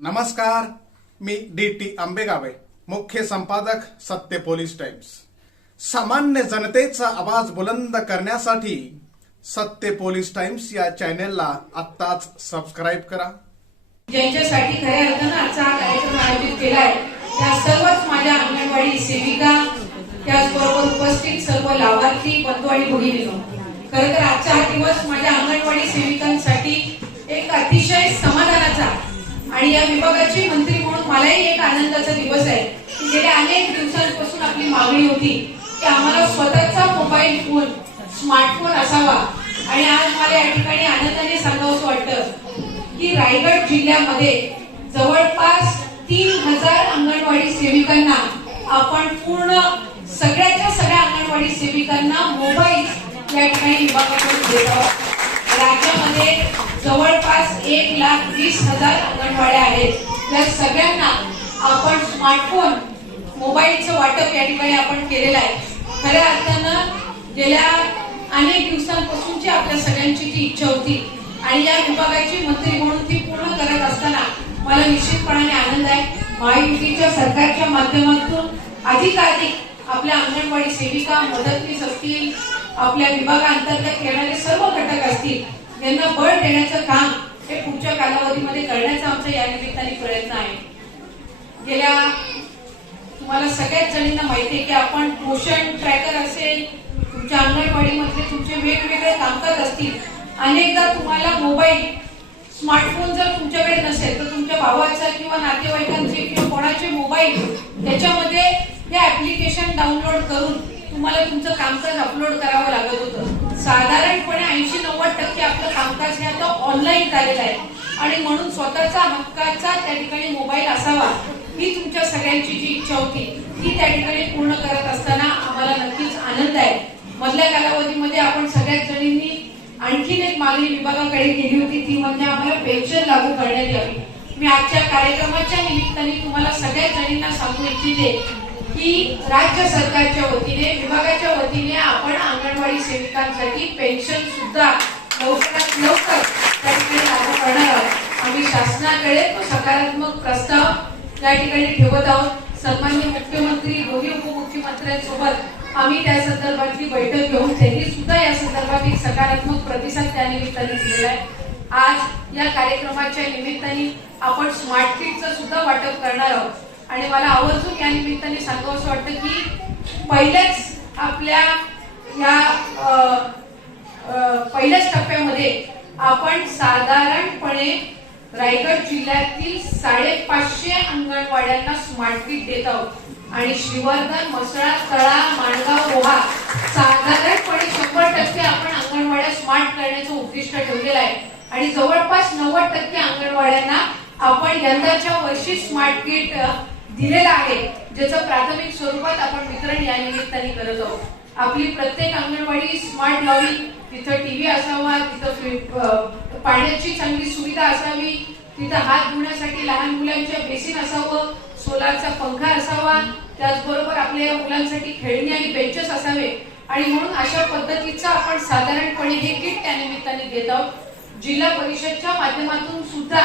नमस्कार, मी डी.टी. आंबेगावे, मुख्य संपादक सत्य पोलीस टाइम्स। सामान्य जनतेचा आवाज बुलंद करण्यासाठी सत्य पोलीस टाइम्स या चॅनेलला आत्ताच सबस्क्राईब करा। ज्यांच्यासाठी खऱ्या अर्थानं आजचा हा कार्यक्रम आयोजित केलाय त्या सर्वच माझ्या अंगणवाडी सेविका, त्याचबरोबर उपस्थित सर्व लाभार्थी बंधू आणि भगिनींनो, खरं तर आजचा हा दिवस माझ्या अंगणवाडी सेविकांसाठी एक अतिशय समाधानाचा आणि या विभागाची मंत्री म्हणून मलाही एक आनंदाचा दिवस आहे की गेल्या अनेक दिवसांपासून आपली मागणी होती की आम्हाला स्वतःचा मोबाईल फोन, स्मार्टफोन असावा। आणि आज मला या ठिकाणी आनंदाने सांगावंसं वाटतं की रायगड जिल्ह्यामध्ये जवळपास 3000 अंगणवाडी सेविकांना आपण पूर्ण सगळ्याच्या सगळ्या अंगणवाडी सेविकांना मोबाईल या ठिकाणी विभागाकडून देत आहोत। राज्यामध्ये जवळपास 1,20,000 अंगणवाड्या आहेत। या सगळ्यांना आपण स्मार्टफोन, मोबाईलचं वाटप या ठिकाणी आपण केलेलं आहे। खऱ्या अर्थानं गेल्या अनेक दिवसांपासूनची आपल्या सगळ्यांची जी इच्छा होती आणि या विभागाची मंत्री म्हणून ती पूर्ण करत असताना मला निश्चितपणाने आनंद आहे। महायुतीच्या सरकारच्या माध्यमातून अधिकाधिक आपल्या अंगणवाडी सेविका, मदतनीस असतील, आपल्या विभागाअंतर्गत येणारे सर्व घटक असतील, यांना बळ देण्याचं काम हे पुढच्या कालावधीमध्ये करण्याचा आमचा या निमित्ताने प्रयत्न आहे। गेल्या तुम्हाला सगळ्याच जणींना माहिती आहे की आपण पोषण ट्रॅकर असेल, तुमच्या अंगणवाडीमध्ये तुमचे वेगवेगळे कामकाज असतील, अनेकदा तुम्हाला मोबाईल, स्मार्टफोन जर तुमच्याकडे नसेल तर तुमच्या भावाचा किंवा नातेवाईकांचे किंवा कोणाचे मोबाईल त्याच्यामध्ये हे ऍप्लिकेशन डाउनलोड करून तुम्हाला तुमचं कामकाज अपलोड करावं लागत होतं। साधारणपणे 80-90% आपलं कामकाज हे आता ऑनलाईन झालेलं आहे आणि म्हणून स्वतःचा हक्काचा त्या ठिकाणी मोबाईल असावा ही तुमच्या सगळ्यांची जी इच्छा होती ती त्या ठिकाणी पूर्ण करत असताना आम्हाला नक्कीच आनंद आहे। मधल्या कालावधीमध्ये आपण सगळ्याच जणींनी आणखीन एक मागणी विभागाकडे केली होती, ती म्हणजे आम्हाला पेन्शन लागू करण्यात यावी। मी आजच्या कार्यक्रमाच्या निमित्ताने तुम्हाला सगळ्याच जणींना सांगू इच्छिते की राज्य सरकारच्या वतीने, विभागाच्या वतीने आपण अंगणवाडी सेविकांसाठी पेन्शन सुद्धा लवकरात लवकर त्या ठिकाणी लागू करणार आहोत। आम्ही शासनाकडे तो सकारात्मक प्रस्ताव या ठिकाणी ठेवत आहोत। सन्माननीय मुख्यमंत्री, दोन्ही उपमुख्यमंत्र्यांसोबत आम्ही त्या संदर्भातली बैठक घेऊन त्यांनी सुद्धा या संदर्भात एक सकारात्मक प्रतिसाद त्या निमित्ताने दिलेला आहे। आज या कार्यक्रमाच्या निमित्ताने आपण स्मार्ट किटचं सुद्धा वाटप करणार आहोत आणि मला आवर्जून या निमित्ताने सांगावंसं वाटतं की पहिल्याच टप्प्यामध्ये आपण साधारणपणे रायगड जिल्ह्यातील 550 अंगणवाड्यांना स्मार्ट किट देत आहोत आणि श्रीवर्धन, म्हसळा, तळा, माणगाव, रोहा साधारणपणे 100% आपण अंगणवाड्या स्मार्ट करण्याचं उद्दिष्ट ठेवलेलं आहे आणि जवळपास 90% अंगणवाड्यांना आपण यंदाच्या वर्षी स्मार्ट किट दिलेलं आहे, ज्याचं प्राथमिक स्वरूपात आपण वितरण या निमित्ताने करत आहोत। आपली प्रत्येक अंगणवाडी स्मार्ट व्हावी, तिथं टीव्ही असावा, तिथं पाण्याची चांगली सुविधा असावी, तिथं हात धुण्यासाठी लहान मुलांच्या बेसिन असावं, सोलारचा पंखा असावा, त्याचबरोबर आपल्या मुलांसाठी खेळणी आणि बेंचेस असावे आणि म्हणून अशा पद्धतीचं आपण साधारणपणे हे किट त्या निमित्ताने देत आहोत। जिल्हा परिषदच्या माध्यमातून सुद्धा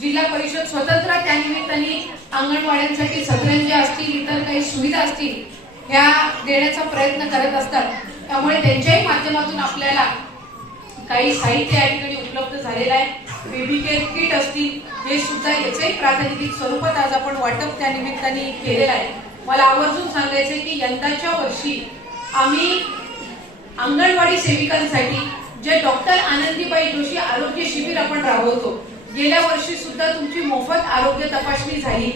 जिल्हा परिषद स्वतंत्र त्या निमित्ताने अंगणवाड्यांसाठी सतरंजी असतील, इतर काही सुविधा असतील ह्या देण्याचा प्रयत्न करत असतात। त्यामुळे त्यांच्याही माध्यमातून आपल्याला काही साहित्य या ठिकाणी उपलब्ध झालेलं आहे। बेबी केअर किट असतील, हे सुद्धा याचंही प्रातिनिधिक स्वरूपात आज आपण वाटप त्या निमित्ताने केलेलं आहे। मला आवर्जून सांगायचंय की यंदाच्या वर्षी आम्ही अंगणवाडी सेविकांसाठी जे डॉक्टर आनंदीबाई जोशी आरोग्य शिबिर आपण राबवतो, गेल्या वर्षी सुद्धा तुमची मोफत आरोग्य तपासणी झाली।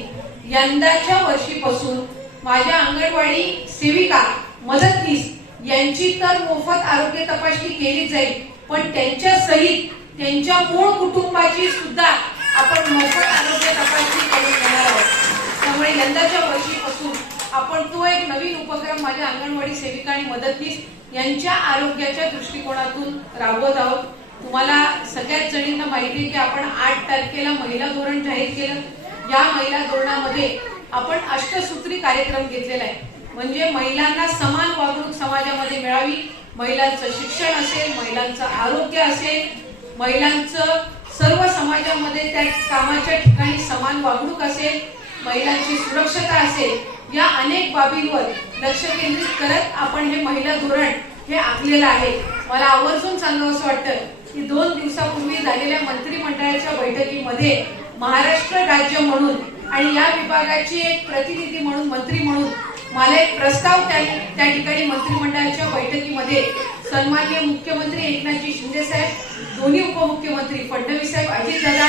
यंदाच्या वर्षीपासून माझ्या अंगणवाडी सेविका, मदतनीस यांची तर मोफत आरोग्य तपासणी केली जाईल, पण त्यांच्या सहित त्यांच्या मूळ कुटुंबाची सुद्धा आपण मोफत आरोग्य तपासणी करून घेणार आहोत। त्यामुळे यंदाच्या वर्षीपासून आपण तो एक नवीन उपक्रम माझ्या अंगणवाडी सेविका आणि मदतनीस यांच्या आरोग्याच्या दृष्टिकोनातून राबवत आहोत। तुम्हाला सगळ्याच जणींना माहिती आहे की आपण 8 तारखेला महिला धोरण जाहीर केलं। या महिला धोरणामध्ये आपण अष्टसूत्री कार्यक्रम घेतलेला आहे, म्हणजे महिलांना समान वागणूक समाजामध्ये मिळावी, महिलांचं शिक्षण असेल, महिलांचं आरोग्य असेल, महिलांचं सर्व समाजामध्ये त्या कामाच्या ठिकाणी समान वागणूक असेल, महिलांची सुरक्षता असेल, या अनेक बाबींवर लक्ष केंद्रित करत आपण हे महिला धोरण हे आखलेलं आहे. मला आवर्जून सांगावं असं वाटतं की 2 दिवसापूर्वी झालेल्या मंत्रिमंडळाच्या बैठकीमध्ये महाराष्ट्र राज्य म्हणून आणि या विभागाची एक प्रतिनिधी म्हणून, मंत्री म्हणून मला एक प्रस्ताव त्या ठिकाणी मंत्रिमंडळाच्या बैठकीमध्ये सन्माननीय मुख्यमंत्री एकनाथजी शिंदे साहेब, दोन्ही उपमुख्यमंत्री फडणवीस साहेब, अजितदादा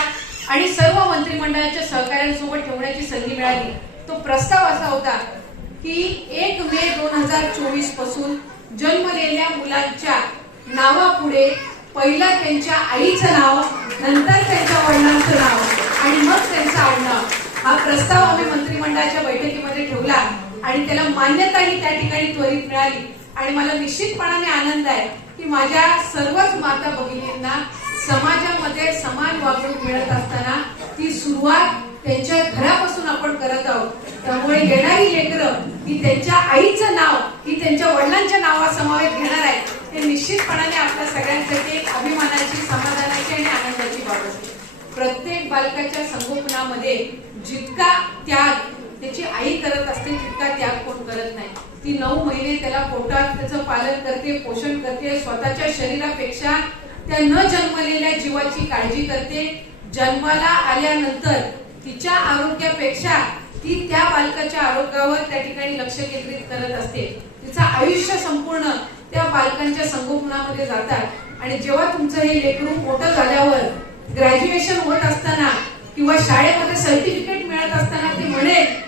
आणि सर्व मंत्रिमंडळाच्या सहकाऱ्यांसोबत ठेवण्याची संधी मिळाली. तो प्रस्ताव असा होता की 1 मे 2024 पासून जन्मलेल्या मुलांच्या नावापुढे पहिला त्यांच्या आईचं नाव, नंतर त्यांच्या वडिलांचं नाव आणि मग त्यांचं आडनाव. हा प्रस्ताव आम्ही मंत्रिमंडळाच्या बैठकीमध्ये ठेवला आणि त्याला मान्यताही त्या ठिकाणी त्वरित मिळाली. आणि मला निश्चितपणाने आनंद आहे की माझ्या सर्वच माता भगिनींना समाजामध्ये समान वागणूक मिळत असताना ती सुरुवात त्यांच्या घरापासून आपण करत आहोत. त्यामुळे येणारी लेकरं ही त्यांच्या आईचं नाव ही त्यांच्या वडिलांच्या नावासमवेत घेणार आहे. हे निश्चितपणाने आपल्या सगळ्यांसाठी एक अभिमानाची, समाधानाची आणि आनंदाची बाब असते. प्रत्येक बालकाच्या संगोपनामध्ये जितका त्याग त्याची आई करत असते तितका त्याग कोण करत नाही. ती 9 महिने त्याला पोटात त्याचं पालन करते, पोषण करते, स्वतःच्या शरीरापेक्षा त्या न जन्मलेल्या जीवाची काळजी करते. जन्माला आल्यानंतर तिच्या आरोग्यापेक्षा ती त्या बालकाच्या आरोग्यावर त्या ठिकाणी लक्ष केंद्रित करत असते. तिचं आयुष्य संपूर्ण त्या बालकांच्या संगोपनामध्ये जातात. आणि जेव्हा तुमचं हे लेकरू मोठं झाल्यावर ग्रॅज्युएशन होत असताना किंवा शाळेमध्ये सर्टिफिकेट मिळत असताना ती म्हणेल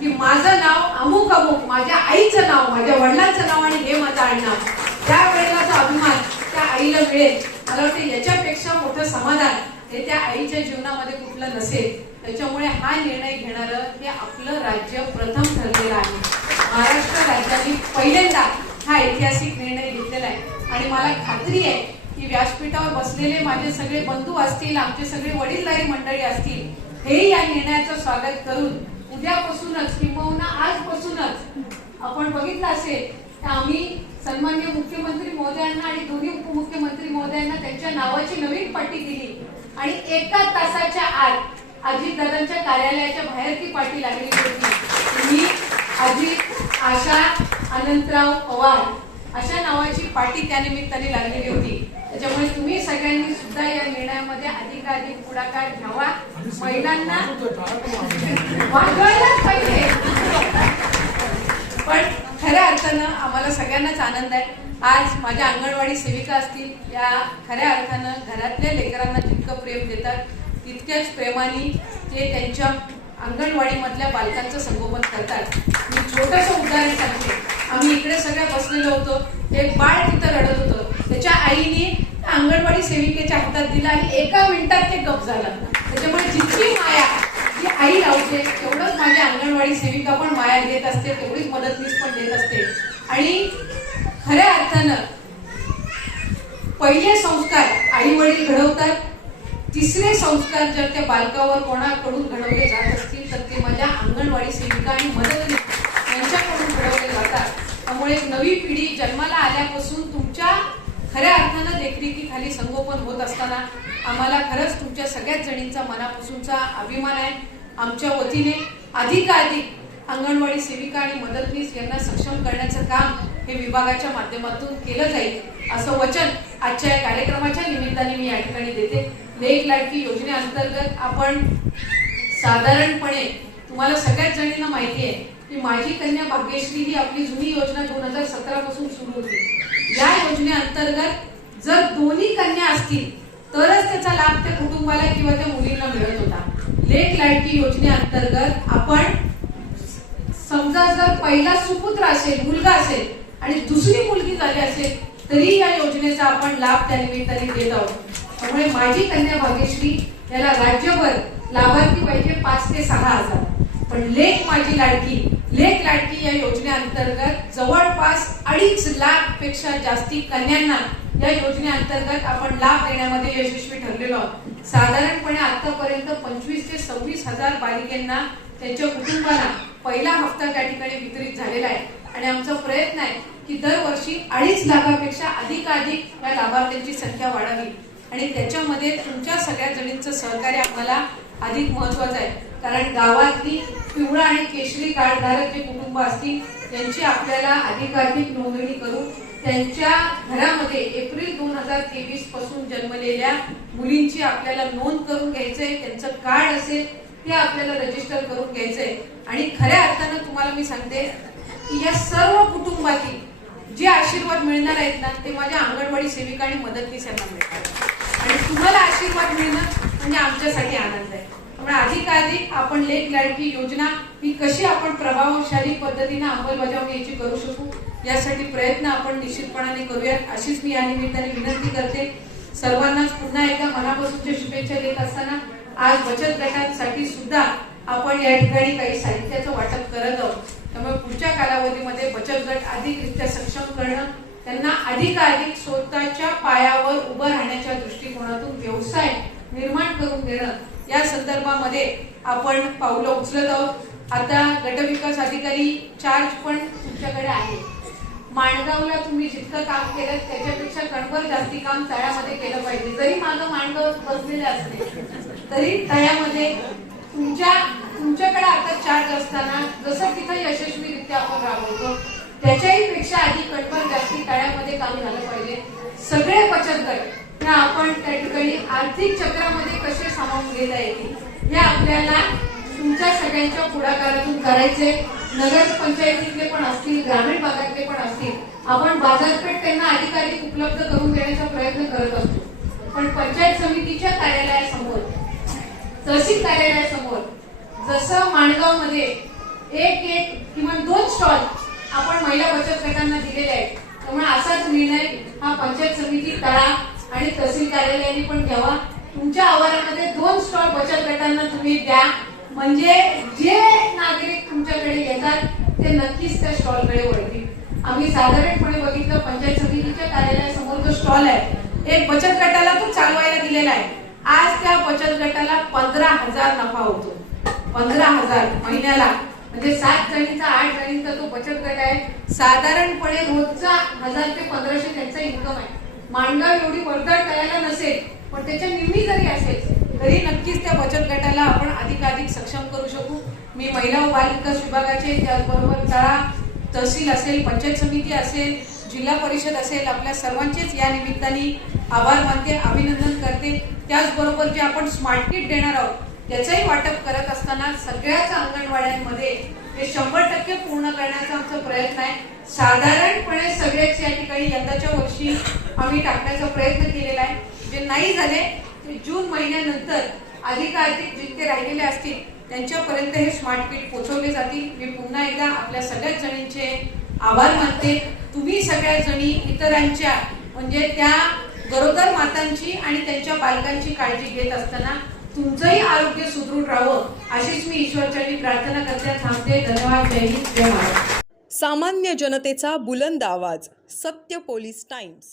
की माझं नाव अमुक अमुक, माझ्या आईचं नाव, माझ्या वडिलांचं नाव आणि हे माझं आडनाव, त्यावेळेला तो अभिमान त्या आईला मिळेल. मला वाटतं याच्यापेक्षा मोठं समाधान हे त्या आईच्या जीवनामध्ये कुठलं नसेल. त्याच्यामुळे हा निर्णय घेणारं हे आपलं राज्य प्रथम ठरलेलं आहे. महाराष्ट्र राज्याने पहिल्यांदा हा ऐतिहासिक निर्णय घेतलेला आहे. आणि मला खात्री आहे की व्यासपीठावर बसलेले माझे सगळे बंधू असतील, आमचे सगळे वडीलधारी मंडळी असतील, हे या निर्णयाचं स्वागत करून उद्यापासूनच किंबहुना आजपासूनच आपण बघितलं असेल तर आम्ही सन्माननीय मुख्यमंत्री महोदयांना आणि दोन्ही उपमुख्यमंत्री महोदयांना त्यांच्या नावाची नवीन पट्टी दिली आणि 1 तासाच्या आत अजितदादांच्या कार्यालयाच्या बाहेर ती पाटी लागली होती. मी अजित, आशा, अनंतराव पवार अशा नावाची पाटी त्या निमित्ताने लागलेली होती. त्याच्यामुळे तुम्ही सगळ्यांनी सुद्धा या निर्णयामध्ये अधिकाधिक पुढाकार घ्यावा. महिलांना वाढवायलाच पाहिजे. पण खऱ्या अर्थानं आम्हाला सगळ्यांनाच आनंद आहे. आज माझ्या अंगणवाडी सेविका असतील, या खऱ्या अर्थानं घरातल्या लेकरांना जितकं प्रेम देतात तितक्याच प्रेमाने ते त्यांच्या अंगणवाडीमधल्या बालकांचं संगोपन करतात. मी छोटंसं उदाहरण सांगते. आम्ही इकडे सगळ्या बसलेलो होतो, एक बाळ तिथं रडत होतं. त्याच्या आईने अंगणवाडी सेविकेच्या हातात दिला आणि 1 मिनिटात ते गप झालं. त्याच्यामुळे जितकी माया जी आई लावते तेवढंच माझी अंगणवाडी सेविका पण माया देत असते, तेवढीच मदतनीस पण देत असते. आणि खऱ्या अर्थानं पहिले संस्कार आई वडील घडवतात, तिसरे संस्कार जर त्या बालकावर कोणाकडून घडवले जात असतील तर ते माझ्या अंगणवाडी सेविका आणि मदतनीस यांच्याकडून घडवले जातात. त्यामुळे एक नवी पिढी जन्माला आल्यापासून तुमच्या खऱ्या अर्थानं देखरेखीखाली संगोपन होत असताना आम्हाला खरंच तुमच्या सगळ्याच जणींचा मनापासूनचा अभिमान आहे. आमच्या वतीने अधिकाधिक अंगणवाडी सेविका आणि मदतनीस यांना सक्षम करण्याचं काम हे विभागाच्या माध्यमातून केलं जाईल असं वचन आजच्या या कार्यक्रमाच्या निमित्ताने मी या ठिकाणी देते. लेक लाडकी योजनेअंतर्गत आपण साधारणपणे तुम्हाला सगळ्याच जणींना माहिती आहे की माझी कन्या भाग्यश्री ही आपली जुनी योजना 2017 पासून सुरू होती. या योजनेअंतर्गत जर दोन्ही कन्या असतील तरच त्याचा लाभ त्या कुटुंबाला किंवा त्या मुलींना मिळत होता. लेक लाडकी योजनेअंतर्गत आपण समजा जर पहिला सुपुत्र असेल, मुलगा असेल आणि दुसरी मुलगी झाली असेल तरी या योजनेचा आपण लाभ त्या निमित्ताने देत आहोत. त्यामुळे माझी कन्या भाग्यश्री याला राज्यभर लाभार्थी पाहिजे 5 ते 6 हजार. पण लेक माझी लाडकी, लेक लाडकी या योजनेअंतर्गत जवळपास 2.5 लाख पेक्षा जास्ती कन्यांना या योजनेअंतर्गत आपण लाभ देण्यामध्ये यशस्वी ठरलेलो आहोत. साधारणपणे आतापर्यंत 25 ते 26 हजार बालिकांना त्यांच्या कुटुंबाला पहिला हप्ता त्या ठिकाणी वितरित झालेला आहे. आणि आमचा प्रयत्न आहे की दरवर्षी 2.5 लाखापेक्षा अधिकाधिक या लाभार्थ्यांची संख्या वाढावी. आणि त्याच्यामध्ये तुमच्या सगळ्या जणींचं सहकार्य आम्हाला अधिक महत्वाचं आहे. कारण गावातली पिवळा आणि केशरी कार्डधारक जे कुटुंब असतील त्यांची आपल्याला अधिकाधिक नोंदणी करून त्यांच्या घरामध्ये एप्रिल 2023 पासून जन्मलेल्या मुलींची आपल्याला नोंद करून घ्यायचंय. त्यांचं कार्ड असेल ते आपल्याला रजिस्टर करून घ्यायचंय. आणि खऱ्या अर्थानं तुम्हाला मी सांगते की या सर्व कुटुंबातील जे आशीर्वाद मिळणार आहेत ना ते माझ्या अंगणवाडी सेविका आणि मदतनीस यांना मिळतात. आणि तुम्हाला आशीर्वाद मिळणं म्हणजे आमच्यासाठी आनंद आहे. त्यामुळे अधिकाधिक आपण लेक लाडकी योजना ही कशी आपण प्रभावशाली पद्धतीने अंमलबजावणी याची करू शकू यासाठी प्रयत्न आपण निश्चितपणाने करूयात अशीच मी या निमित्ताने विनंती करते. सर्वांनाच पुन्हा एकदा मनापासूनच्या शुभेच्छा देत असताना आज बचत गटांसाठी सुद्धा आपण या ठिकाणी काही साहित्याचं वाटप करत आहोत. त्यामुळे पुढच्या कालावधीमध्ये बचत गट अधिकरित्या सक्षम करणं, त्यांना अधिकाधिक स्वतःच्या पायावर उभं राहण्याच्या दृष्टिकोनातून व्यवसाय निर्माण करून देणं या संदर्भामध्ये आपण पावलं उचलत आहोत. आता गटविकास अधिकारी चार्ज पण तुमच्याकडे आहे. माणगावला तुम्ही जितकं काम केलं त्याच्यापेक्षा कणभर जास्ती काम तळ्यामध्ये केलं पाहिजे. जरी मागं माणगाव बसलेले असले तरी तळ्यामध्ये तुमच्याकडे आता चार्ज असताना जसं तिथं यशस्वीरित्या आपण राबवतो त्याच्याही पेक्षा आधी कणभर जास्ती तळ्यामध्ये काम झालं पाहिजे. सगळे बचत गट या आपण त्या ठिकाणी आर्थिक चक्रामध्ये कसे सामावून घेता येतील हे आपल्याला तुमच्या सगळ्यांच्या पुढाकारातून करायचे. नगर पंचायतीतले पण असतील, ग्रामीण भागातले पण असतील, आपण बाजारपेठ त्यांना अधिकाधिक उपलब्ध करून देण्याचा प्रयत्न करत असतो. पण पंचायत समितीच्या कार्यालयासमोर, तहसील कार्यालयासमोर जसं माणगाव मध्ये एक किमान 2 स्टॉल आपण महिला बचत गटांना दिलेले आहेत. त्यामुळे असाच निर्णय हा पंचायत समिती तळा आणि तहसील कार्यालयाने पण घ्यावा. तुमच्या आवारामध्ये 2 स्टॉल बचत गटांना तुम्ही द्या. म्हणजे जे नागरिक तुमच्याकडे येतात ते नक्कीच त्या स्टॉलकडे वळतील. आम्ही साधारणपणे बघितलं पंचायत समितीच्या कार्यालयासमोर जो स्टॉल आहे एक बचत गटाला तो चालवायला दिलेला आहे. आज त्या बचत गटाला 15,000 नफा होतो. 15,000 महिन्याला. म्हणजे 7 जणींचा 8 जणींचा तो बचत गट आहे. साधारणपणे रोजचा 1000 ते 1500 त्यांचा इन्कम आहे. माणगाव एवढी वर्दळ करायला नसेल पण त्याच्या निम्मी जरी असेल तरी नक्कीच त्या बचत गटाला आपण अधिकाधिक सक्षम करू शकू. मी महिला व बाल विकास विभागाचे त्याचबरोबर तळा, तहसील असेल, पंचायत समिती असेल, जिल्हा परिषद असेल, आपल्या सर्वांचेच या निमित्ताने आभार मानते, अभिनंदन करते. त्याचबरोबर जे आपण स्मार्ट किट देणार आहोत त्याचंही वाटप करत असताना सगळ्याच अंगणवाड्यांमध्ये हे 100% पूर्ण करण्याचा आमचा प्रयत्न आहे. साधारणपणे सगळेच या ठिकाणी यंदाच्या वर्षी आम्ही टाकण्याचा प्रयत्न केलेला आहे. जे नाही झाले ते जून महिन्यानंतर अधिकाधिक जितके राहिलेले असतील त्यांच्यापर्यंत हे स्मार्ट किट पोहोचवले जातील. मी पुन्हा एकदा आपल्या सगळ्याच जणींचे आभार मानते. तुम्ही सगळ्या जणी इतरांच्या म्हणजे त्या गरोदर मातांची आणि त्यांच्या बालकांची काळजी घेत असताना तुमचंही आरोग्य सुदृढ राहावं अशीच मी ईश्वरचरणी प्रार्थना करते. थांबते. धन्यवाद. जय हिंद, जय महाराष्ट्र. सामान्य जनतेचा बुलंद आवाज, सत्य पोलीस टाइम्स.